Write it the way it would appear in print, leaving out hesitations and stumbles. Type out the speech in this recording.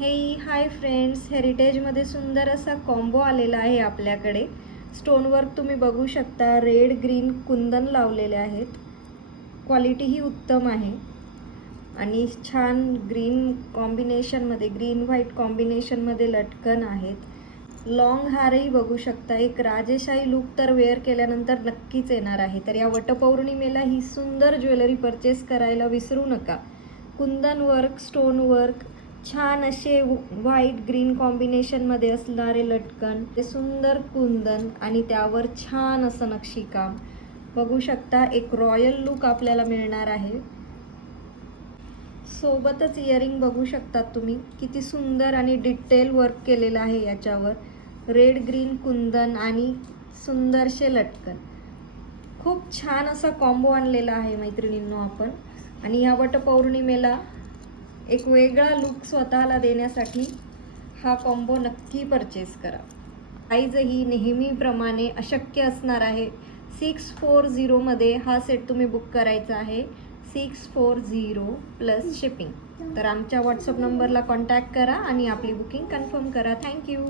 हे hi friends, हेरिटेजमध्ये सुंदर असा कॉम्बो आलेला आहे आपल्याकडे. स्टोनवर्क तुम्ही बघू शकता, रेड ग्रीन कुंदन लावलेले आहेत. क्वालिटीही उत्तम आहे आणि छान ग्रीन कॉम्बिनेशनमध्ये, ग्रीन व्हाईट कॉम्बिनेशनमध्ये लटकन आहेत. लॉंग हारही बघू शकता. एक राजेशाही लुक तर वेअर केल्यानंतर नक्कीच येणार आहे. तर या वटपौर्णिमेला ही सुंदर ज्वेलरी परचेस करायला विसरू नका. कुंदन वर्क, स्टोन वर्क, छान असे व्हाईट ग्रीन कॉम्बिनेशनमध्ये असणारे लटकन, ते सुंदर कुंदन आणि त्यावर छान असं नक्षीकाम बघू शकता. एक रॉयल लुक आपल्याला मिळणार आहे. सोबतच इयरिंग बघू शकता तुम्ही, किती सुंदर आणि डिटेल वर्क केलेलं आहे याच्यावर. रेड ग्रीन कुंदन आणि सुंदरशे लटकन, खूप छान असा कॉम्बो आणलेला आहे मैत्रिणींनो आपण. आणि या वटपौर्णिमेला एक वेगळा लुक स्वतःला देण्यासाठी हा कॉम्बो नक्की परचेस करा. प्राईजही नेहमीप्रमाणे अशक्य असणार आहे. 640मध्ये हा सेट तुम्ही बुक करायचा आहे. 640 प्लस शिपिंग. तर आमच्या व्हॉट्सअप नंबरला कॉन्टॅक्ट करा आणि आपली बुकिंग कन्फर्म करा. थँक्यू.